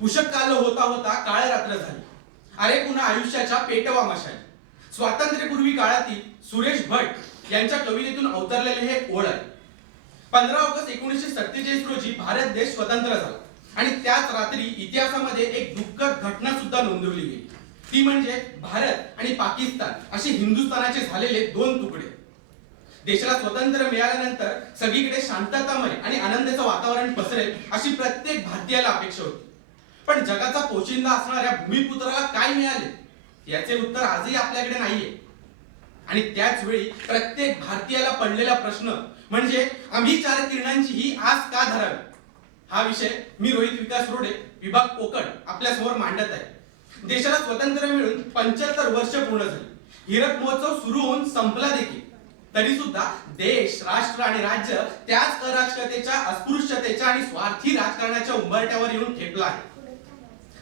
उशक काल होता होता काळ रात्र झाली. अरे पुन्हा आयुष्याच्या पेटवा मशाली. स्वातंत्र्यपूर्वी काळातील सुरेश भट यांच्या कवितेतून अवतरलेले हे ओळ आहे. 15 ऑगस्ट 1947 रोजी भारत देश स्वतंत्र झाला आणि त्याच रात्री इतिहासामध्ये एक दुःखद घटना सुद्धा नोंदवली गेली. ती म्हणजे भारत आणि पाकिस्तान असे हिंदुस्थानाचे झालेले दोन तुकडे. देशाला स्वातंत्र्य मिळाल्यानंतर सगळीकडे शांततामय आणि आनंदाचं वातावरण पसरेल अशी प्रत्येक भारतीयाला अपेक्षा होती. पण जगाचा पोशिंदा असणाऱ्या भूमिपुत्राला काय मिळाले याचे उत्तर आजही आपल्याकडे नाहीये. आणि त्याच वेळी प्रत्येक भारतीयाला पडलेला प्रश्न म्हणजे आम्ही चार किरणांची ही आस का धरावी. हा विषय मी रोहित विकास रोडे, विभाग कोकण आपल्या समोर मांडत आहे. देशाला स्वातंत्र्य मिळून 75 वर्ष पूर्ण झाली. हीरक महोत्सव सुरू होऊन संपला देखील, तरी सुद्धा देश, राष्ट्र आणि राज्य त्याच अराजकतेच्या, अस्पृश्यतेच्या आणि स्वार्थी राजकारणाच्या उंबरठ्यावर येऊन ठेपला आहे.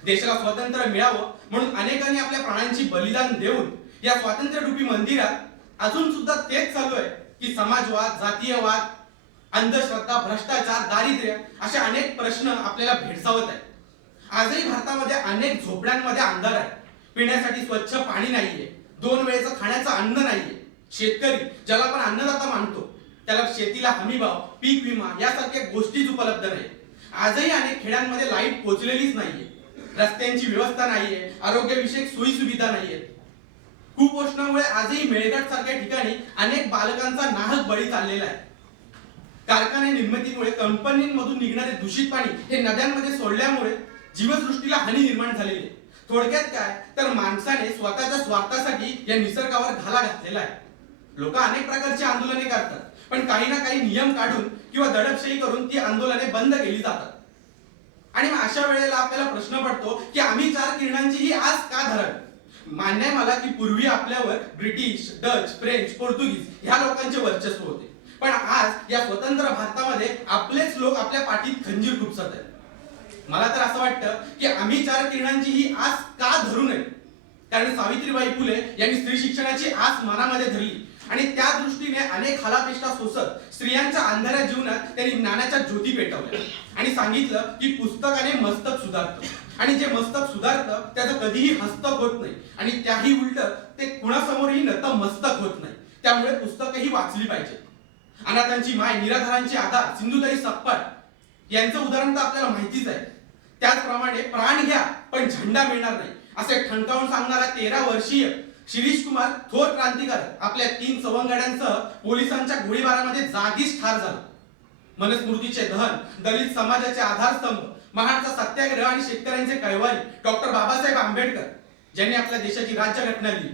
देशाला स्वातंत्र्य मिळावं म्हणून अनेकांनी आपल्या प्राणांची बलिदान देऊन या स्वातंत्र्यरूपी मंदिरात अजून सुद्धा तेच चालू आहे की समाजवाद, जातीयवाद, अंधश्रद्धा, भ्रष्टाचार, दारिद्र्य असे अनेक प्रश्न आपल्याला भेडसावत आहेत. आजही भारतामध्ये अनेक झोपड्यांमध्ये अंधार आहे. पिण्यासाठी स्वच्छ पाणी नाहीये, 2 वेळेचं खाण्याचं अन्न नाहीये. शेतकरी, ज्याला आपण अन्नदाता मानतो, त्याला शेतीला हमीभाव, पीक विमा यासारख्या गोष्टीच उपलब्ध नाही. आजही अनेक खेड्यांमध्ये लाईट पोहोचलेलीच नाहीये. रस्त्यांची व्यवस्था नाहीये, आरोग्यविषयक सोयी सुविधा नाहीये. कुपोषणामुळे आजही मेळघाट सारख्या ठिकाणी अनेक बालकांचा नाहक बळी चाललेला आहे. कारखाने निर्मितीमुळे, कंपनींमधून निघणारे दूषित पाणी हे नद्यांमध्ये सोडल्यामुळे जीवसृष्टीला हानी निर्माण झालेली आहे. थोडक्यात काय तर माणसाने स्वतःच्या स्वार्थासाठी या निसर्गावर घाला घातलेला आहे. लोक अनेक प्रकारची आंदोलने करतात, पण काही ना काही नियम काढून किंवा दडपशाही करून ती आंदोलने बंद केली जातात. आणि मग अशा वेळेला आपल्याला प्रश्न पडतो की आम्ही चार किरणांची ही आस का धरावी. मान्य आहे मला की पूर्वी आपल्यावर ब्रिटिश, डच, फ्रेंच, पोर्तुगीज ह्या लोकांचे वर्चस्व होते, पण आज या स्वतंत्र भारतामध्ये आपलेच लोक आपल्या पाठीत खंजीर खुपसत आहेत. मला तर असं वाटतं की आम्ही चार किरणांची ही आस का धरू नये, कारण सावित्रीबाई फुले यांनी स्त्री शिक्षणाची आस मनामध्ये धरली आणि त्या दृष्टीने अनेक हालापेष्टा सोसत स्त्रियांच्या अंधाऱ्या जीवनात त्यांनी ज्ञानाच्या ज्योती पेटवल्या आणि सांगितलं की पुस्तकाने मस्तक सुधारतं आणि जे मस्तक सुधारतं त्याचं कधीही हस्तक होत नाही आणि त्याही उलट ते कुणासमोरही नतमस्तक होत नाही. त्यामुळे पुस्तकही वाचली पाहिजे. अनाथांची माय, निराधारांची आधार सिंधुताई सपकाळ यांचं उदाहरण तर आपल्याला माहितीच आहे. त्याचप्रमाणे प्राण घ्या पण झेंडा मिळणार नाही असे ठणकावून सांगणारा 13 वर्षीय शिरीष कुमार थोर क्रांतिकारक आपल्या 3 सवंगड्यांसह पोलिसांच्या गोळीबारामध्ये जागीच ठार झाला. मनुस्मृतीचे दहन, दलित समाजाचे आधारस्तंभ, महाडचा सत्याग्रह आणि शेतकऱ्यांचे कळवारी डॉक्टर बाबासाहेब आंबेडकर ज्यांनी आपल्या देशाची राज्यघटना लिहिली.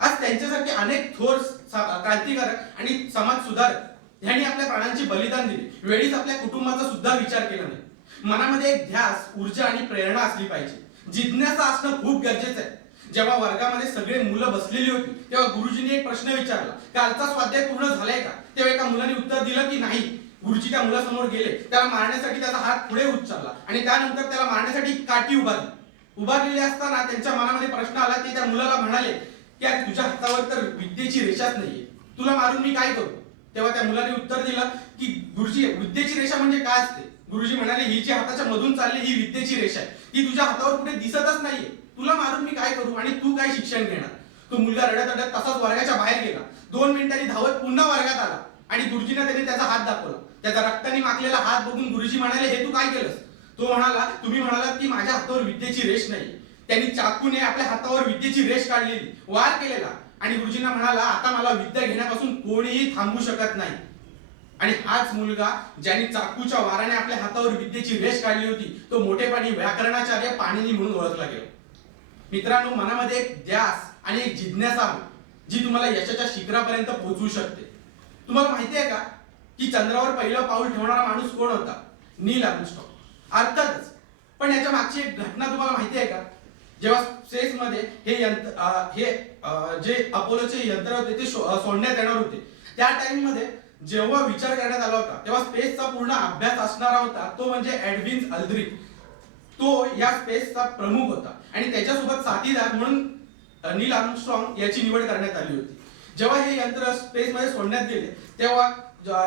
आज त्यांच्यासारखे अनेक थोर क्रांतिकारक आणि समाज सुधारक यांनी आपल्या प्राणांची बलिदान दिली. वेळीच आपल्या कुटुंबाचा सुद्धा विचार केला नाही. मनामध्ये एक ध्यास, ऊर्जा आणि प्रेरणा असली पाहिजे. जिज्ञासा असणं खूप गरजेचं आहे. जेव्हा वर्गामध्ये सगळे मुलं बसलेली होती तेव्हा गुरुजींनी एक प्रश्न विचारला, कालचा स्वाध्याय पूर्ण झालाय का. तेव्हा एका मुलाने उत्तर दिलं की नाही. गुरुजी त्या मुलासमोर गेले, त्याला मारण्यासाठी त्याचा हात पुढे उचलला आणि त्यानंतर त्याला मारण्यासाठी काठी उभारलेली असताना त्यांच्या मनामध्ये प्रश्न आला. ते त्या मुलाला म्हणाले की तुझ्या हातावर तर विद्येची रेषाच नाहीये, तुला मारून मी काय करू. तेव्हा त्या मुलाने उत्तर दिलं की गुरुजी, विद्येची रेषा म्हणजे काय असते. गुरुजी म्हणाले, ही जी हाताच्या मधून चालली ही विद्येची रेषा आहे, ती तुझ्या हातावर कुठे दिसतच नाहीये, तुला मारून मी काय करू आणि तू काय शिक्षण घेणार. तो मुलगा रडत रडत तसाच वर्गाच्या बाहेर गेला. 2 मिनिटांनी धावत पुन्हा वर्गात आला आणि गुरुजींना त्यांनी त्याचा हात दाखवला. त्याचा रक्ताने माखलेला हात बघून गुरुजी म्हणाले, हे तू काय केलंस. तो म्हणाला, तुम्ही म्हणालात की माझ्या हातावर विद्येची रेष नाही. त्यांनी चाकूने आपल्या हातावर विद्येची रेष काढलेली, वार केलेला आणि गुरुजींना म्हणाला, आता मला विद्या घेण्यापासून कोणीही थांबू शकत नाही. आणि हाच मुलगा ज्यांनी चाकूच्या वाराने आपल्या हातावर विद्येची रेष काढली होती तो मोठेपणी व्याकरणाचार्य पाणिनी म्हणून ओळखला गेला. मित्रांनो, मनामध्ये एक ध्यास आणि एक जिज्ञासा जी तुम्हाला यशाच्या शिखरापर्यंत पोहोचवू शकते. तुम्हाला माहिती आहे का की चंद्रावर पहिलं पाऊल ठेवणारा माणूस कोण होता. नील आर्मस्ट्रॉंग. अर्थातच, पण याच्या मागची एक घटना तुम्हाला माहिती आहे का. जेव्हा स्पेस मध्ये जे अपोलोचे यंत्र होते ते सोडण्यात येणार होते, त्या टाइम मध्ये जेव्हा विचार करण्यात आला होता तेव्हा स्पेसचा पूर्ण अभ्यास असणारा होता तो म्हणजे एडविन अल्ड्रिन. तो या स्पेसचा प्रमुख होता आणि त्याच्यासोबत साथीदार म्हणून नील आर्मस्ट्रॉंग याची निवड करण्यात आली होती. जेव्हा हे यंत्र स्पेस मध्ये सोडण्यात गेले तेव्हा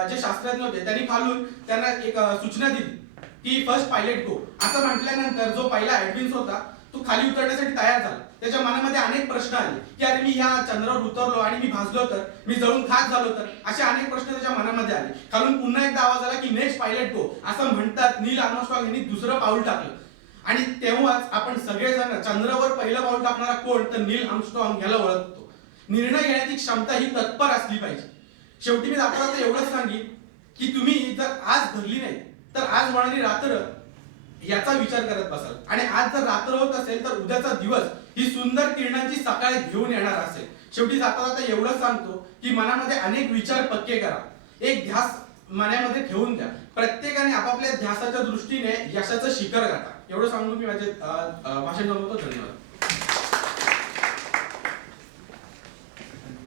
जे शास्त्रज्ञ होते त्यांनी खालून त्यांना एक सूचना दिली की फर्स्ट पायलट गो असं म्हटल्यानंतर जो पहिला ऍडमिन्स होता तो खाली उतरण्यासाठी तयार झाला. त्याच्या मनामध्ये अनेक प्रश्न आले की अरे मी ह्या चंद्रावर उतरलो आणि मी भाजलो तर, मी जळून खाक झालो तर, असे अनेक प्रश्न त्याच्या मनामध्ये आले. खालून पुन्हा एकदा आवाज आला की नेक्स्ट पायलट गो असं म्हणतात नील आर्मस्ट्रॉंग यांनी दुसरं पाऊल टाकलं. आणि तेव्हाच आपण सगळेजण चंद्रावर पहिलं पाऊल टाकणारा कोण तर नील आर्मस्ट्रॉंग याला ओळखतो. निर्णय घेण्याची क्षमता ही तत्पर असली पाहिजे. शेवटी मी आपल्याला एवढंच सांगेन की तुम्ही जर आज धरली नाही तर आज होणारी रात्र याचा विचार करत बसाल, आणि आज जर रात्र होत असेल तर उद्याचा दिवस ही सुंदर किरणांची सकाळ घेऊन येणार असेल. शेवटी जाता जाता एवढंच सांगतो की मनामध्ये अनेक विचार पक्के करा, एक ध्यास मनामध्ये ठेवून द्या, प्रत्येकाने आपापल्या ध्यासाच्या दृष्टीने यशाचं शिखर गाठा. एवढं सांगून मी माझे भाषण थांबवतो. धन्यवाद.